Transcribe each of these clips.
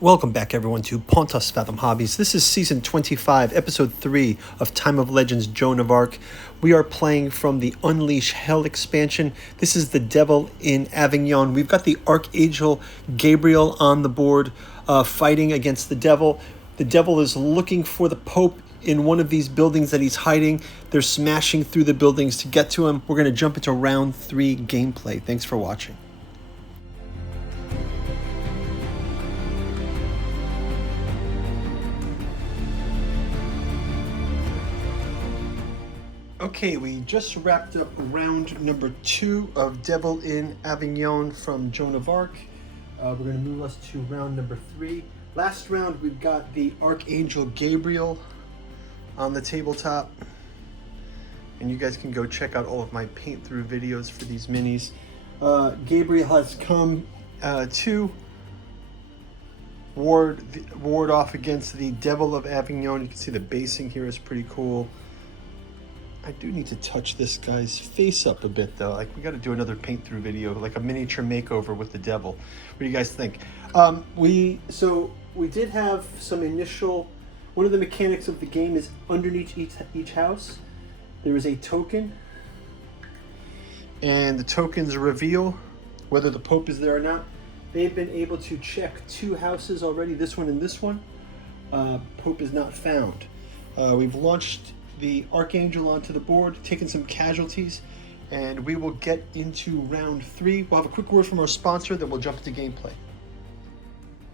Welcome back, everyone, to Pontus Fathom Hobbies. This is Season 25, Episode 3 of Time of Legends Joan of Arc. We are playing from the Unleash Hell expansion. This is the Devil in Avingnon. We've got the Archangel Gabriel on the board fighting against the Devil. The Devil is looking for the Pope in one of these buildings that he's hiding. They're smashing through the buildings to get to him. We're going to jump into Round 3 gameplay. Thanks for watching. Okay, we just wrapped up round number 2 of Devil in Avignon from Joan of Arc. We're going to move us to round number 3. Last round, we've got the Archangel Gabriel on the tabletop. And you guys can go check out all of my paint-through videos for these minis. Gabriel has come to ward off against the Devil of Avignon. You can see the basing here is pretty cool. I do need to touch this guy's face up a bit, though. Like, we got to do another paint-through video, like a miniature makeover with the Devil. What do you guys think? We did have some initial. One of the mechanics of the game is underneath each house, there is a token, and the tokens reveal whether the Pope is there or not. They've been able to check 2 houses already, this one and this one. Pope is not found. We've launched the Archangel onto the board, taking some casualties, and we will get into round 3. We'll have a quick word from our sponsor, then we'll jump into gameplay.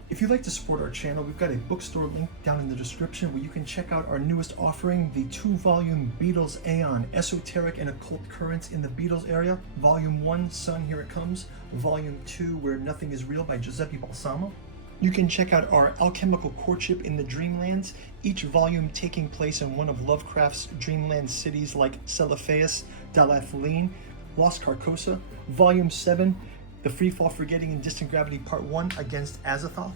If you'd like to support our channel, we've got a bookstore link down in the description where you can check out our newest offering, the 2-volume Beatles Aeon, Esoteric and Occult Currents in the Beatles area. Volume 1, Sun, Here It Comes. Volume 2, Where Nothing Is Real by Giuseppe Balsamo. You can check out our Alchemical Courtship in the Dreamlands, each volume taking place in one of Lovecraft's dreamland cities like Celophaeus, Dalathaline, Lost Carcosa. Volume 7, The Freefall, Forgetting, and Distant Gravity Part 1 against Azathoth.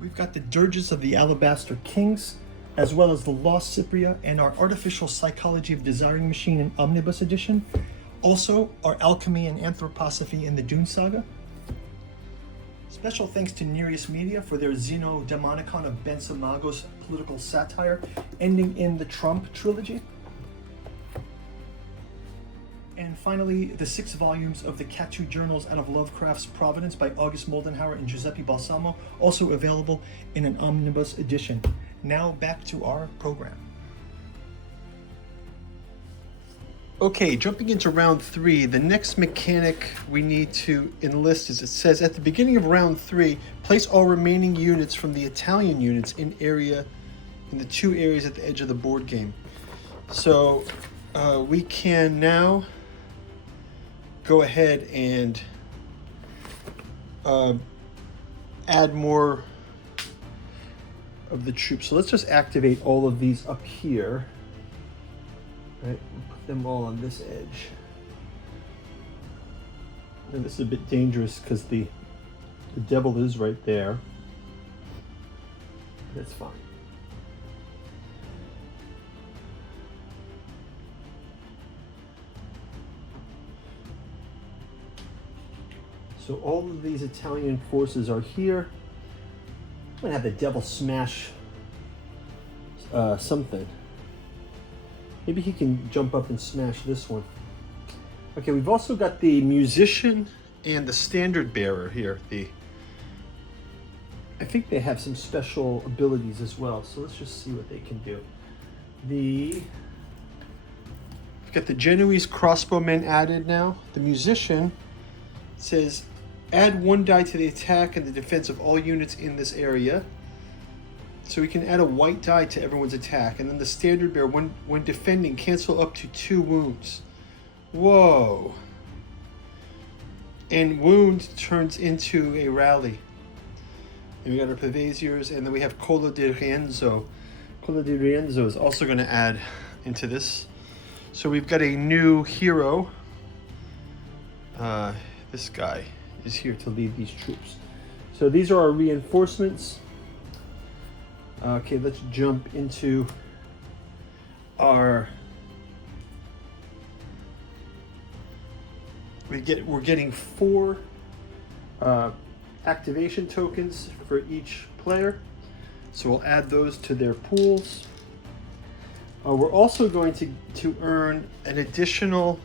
We've got the Dirges of the Alabaster Kings, as well as the Lost Cypria and our Artificial Psychology of Desiring Machine in Omnibus Edition. Also, our Alchemy and Anthroposophy in the Dune Saga. Special thanks to Nereus Media for their Xenodemonicon of Bensamagos political satire, ending in the Trump trilogy. And finally, the 6 volumes of the Catu Journals out of Lovecraft's Providence by August Moldenhauer and Giuseppe Balsamo, also available in an omnibus edition. Now back to our program. Okay, jumping into round 3, the next mechanic we need to enlist is, it says at the beginning of round 3, place all remaining units from the Italian units in the 2 areas at the edge of the board game. So we can now go ahead and add more of the troops. So let's just activate all of these up here. Right, put them all on this edge. And this is a bit dangerous because the Devil is right there. That's fine. So all of these Italian forces are here. I'm gonna have the Devil smash something. Maybe he can jump up and smash this one. Okay, we've also got the Musician and the Standard Bearer here. I think they have some special abilities as well, so let's just see what they can do. We've got the Genoese crossbowmen added now. The Musician says, add 1 die to the attack and the defense of all units in this area. So we can add a white die to everyone's attack. And then the Standard Bearer, when defending, cancel up to 2 wounds. Whoa. And wound turns into a rally. And we got our Pavasiers, and then we have Colo di Rienzo. Colo di Rienzo is also going to add into this. So we've got a new hero. This guy is here to lead these troops. So these are our reinforcements. Okay, let's jump into our. We're getting 4 activation tokens for each player. So we'll add those to their pools. We're also going to earn an additional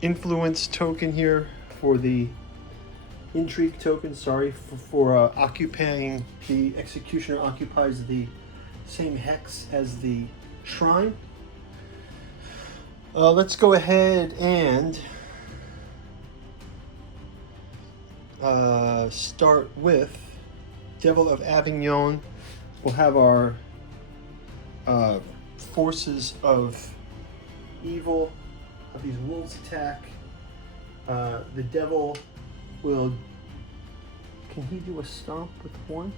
influence token here for the intrigue token, sorry, for occupying, the executioner occupies the same hex as the shrine. Let's go ahead and start with Devil of Avingnon. We'll have our forces of evil, of these wolves attack. The devil will, can he do a stomp with one?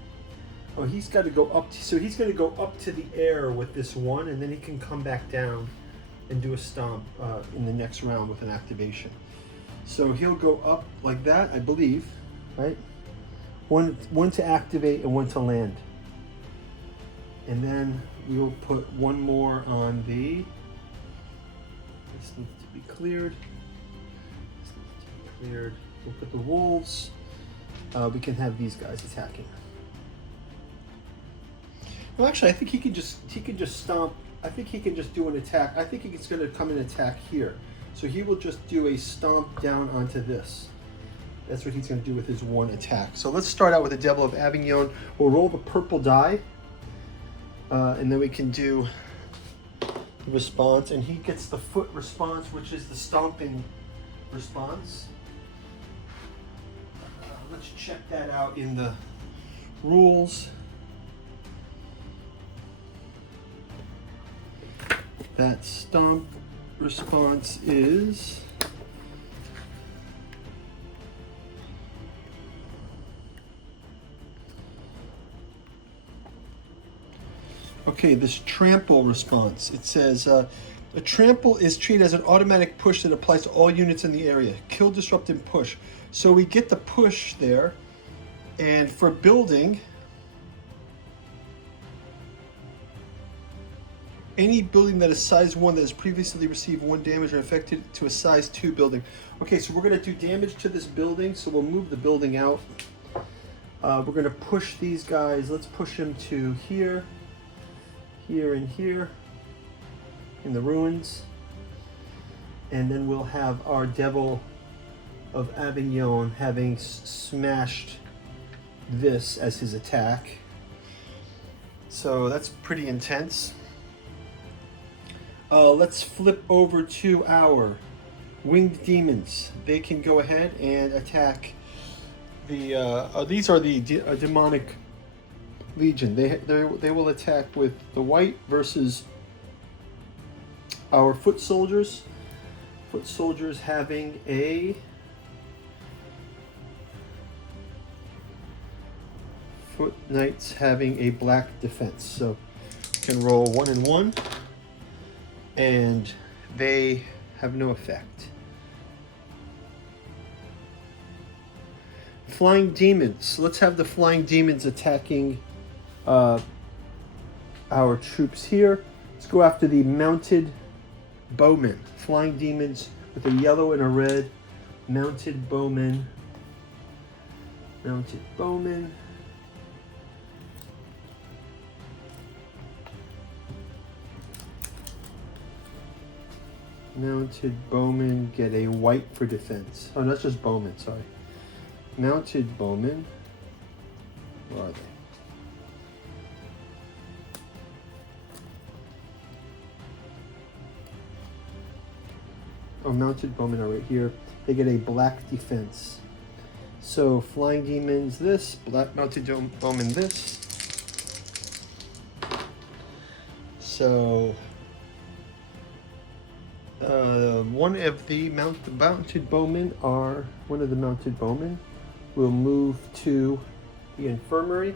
Oh, he's got to go up so he's going to go up to the air with this one, and then he can come back down and do a stomp in the next round with an activation. So he'll go up like that, I believe, right? One to activate and one to land. And then we will put one more on the, this needs to be cleared. This needs to be cleared. We'll put the wolves. We can have these guys attacking. Well, actually, I think he can just stomp. I think he can just do an attack. I think he's going to come and attack here. So he will just do a stomp down onto this. That's what he's going to do with his one attack. So let's start out with the Devil of Avignon. We'll roll the purple die. And then we can do the response. And he gets the foot response, which is the stomping response. Let's check that out in the rules. That stomp response is okay. This trample response, it says a trample is treated as an automatic push that applies to all units in the area. Kill, disrupt, and push. So we get the push there, and for building, any building that is size 1 that has previously received 1 damage or affected to a size 2 building. Okay, so we're going to do damage to this building, so we'll move the building out. We're going to push these guys. Let's push them to here, here, and here in the ruins. And then we'll have our Devil of Avignon having smashed this as his attack. So that's pretty intense. Let's flip over to our winged demons. They can go ahead and attack the. These are the demonic legion. They will attack with the white versus our foot soldiers. Foot soldiers having a foot knights having a black defense. So you can roll 1 and 1. And they have no effect. Flying demons. Let's have the flying demons attacking our troops here. Let's go after the mounted bowmen. Flying demons with a yellow and a red. Mounted bowmen. Mounted bowmen. Mounted bowmen get a white for defense. Oh, that's just bowmen, sorry. Mounted bowmen. Where are they? Oh, mounted bowmen are right here. They get a black defense. So flying demons this, black mounted bowmen this. So one of the mounted bowmen will move to the infirmary.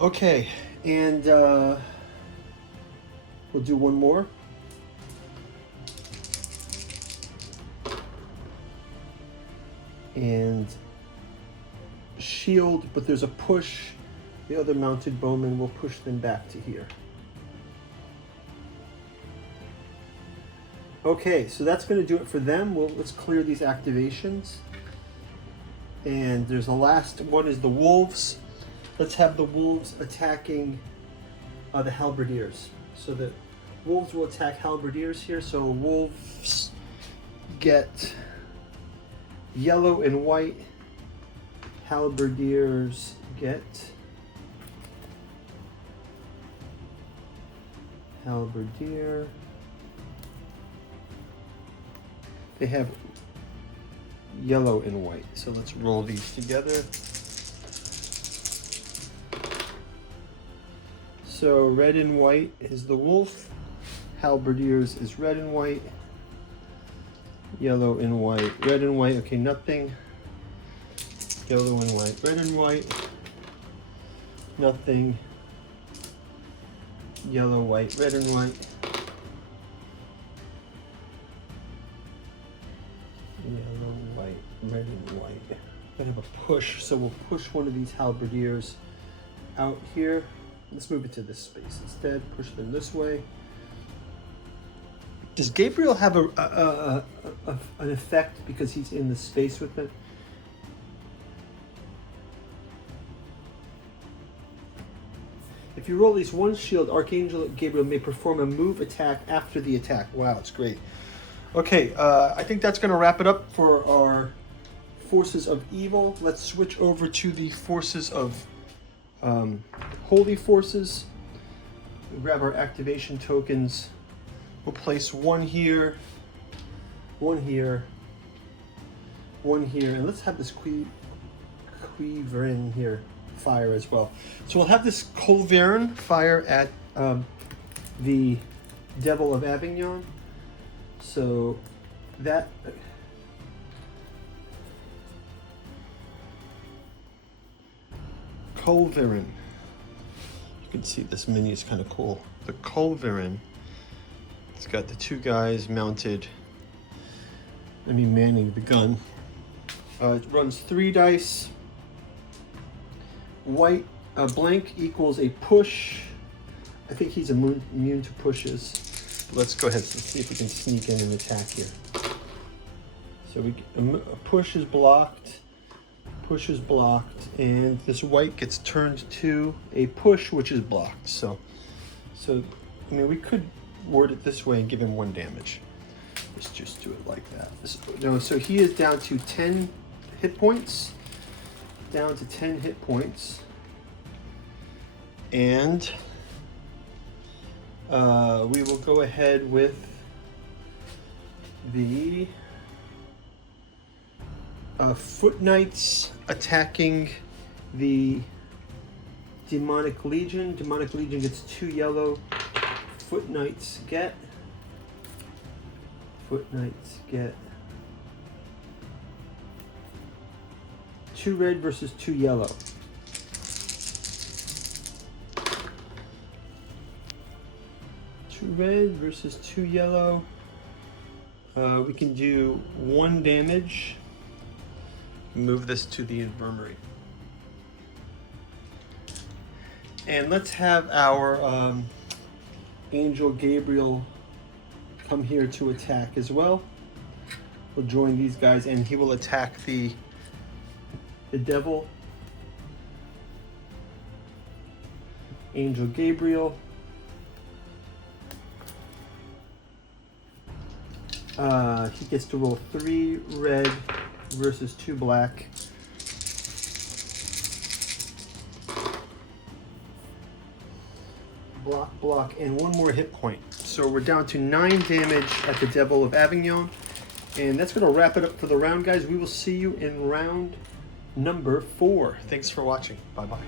Okay, and we'll do one more. And shield, but there's a push. The other mounted bowman will push them back to here. Okay, so that's going to do it for them. Well, let's clear these activations. And there's the last one is the wolves. Let's have the wolves attacking the halberdiers. So the wolves will attack halberdiers here. So wolves get yellow and white. Halberdiers get halberdier. They have yellow and white. So let's roll these together. So red and white is the wolf. Halberdiers is red and white. Yellow and white. Red and white. Okay, nothing. Yellow and white. Red and white. Nothing. Yellow, white, red and white. Yellow, white, red and white. We're gonna have a push, so we'll push one of these halberdiers out here. Let's move it to this space instead. Push them this way. Does Gabriel have an effect because he's in the space with it? If you roll at least one shield, Archangel Gabriel may perform a move attack after the attack. Wow, it's great. Okay, I think that's going to wrap it up for our Forces of Evil. Let's switch over to the Forces of Holy Forces. We'll grab our activation tokens. We'll place one here, one here, one here, and let's have this Quiverin here fire as well. So we'll have this Colverin fire at the Devil of Avingnon. So that Colverin, you can see this mini is kind of cool. The Colverin, it's got the two guys mounted. Let me manning the gun. It runs 3 dice. White blank equals a push. I think he's immune to pushes. Let's go ahead and see if we can sneak in an attack here. So a push is blocked, and this white gets turned to a push, which is blocked. So I mean, we could word it this way and give him 1 damage. Let's just do it like that. So he is down to 10 hit points. Down to 10 hit points. And we will go ahead with the Foot Knights attacking the Demonic Legion. Demonic Legion gets 2 yellow. Foot Knights get 2 red versus 2 yellow. Red versus 2 yellow. We can do 1 damage. Move this to the infirmary. And let's have our Angel Gabriel come here to attack as well. We'll join these guys and he will attack the devil. Angel Gabriel. He gets to roll 3 red versus 2 black. Block, and 1 more hit point. So we're down to 9 damage at the Devil of Avingnon. And that's going to wrap it up for the round, guys. We will see you in round number 4. Thanks for watching. Bye-bye.